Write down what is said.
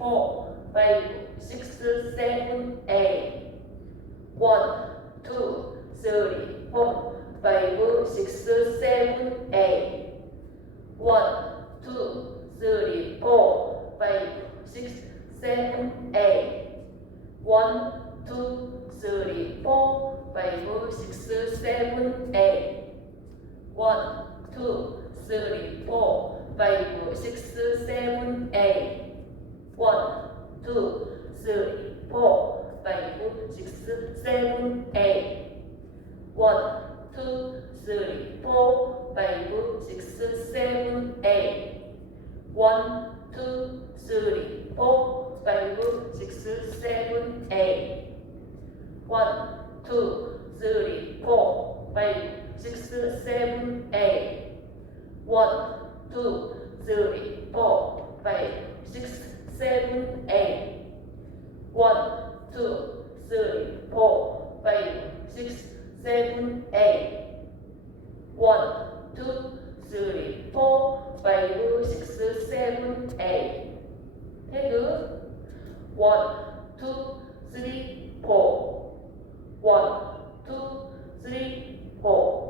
4, 5, 6, 7, 8. 1, 2, 3, 4, 5, 6, 7, 8. 1, 2, 3, 4, 5, 6, 7, 8. 1, 2, 3, 4, 5, 6, 7, 8. 1, 2, 3, 4, 5, 6, 7, 8. 1, 2, 3, 4, 5, 6, 7, 8. 1, 2, 3, 4, 5, 6, 7, 8. 1, 2, 3, 4, 5, 6, 7, 8. 1, 2, 3, 4, 5, 6, 7, 8. 1, 2, 3, 4, 5, 6, 7, 8. 1, 2, 3, 4, 5, 6, 7, 8. 1, 2, 3, 4, 5, 6, 7, 8. 태그 1, 2, 3, 4. 1, 2, 3, 4.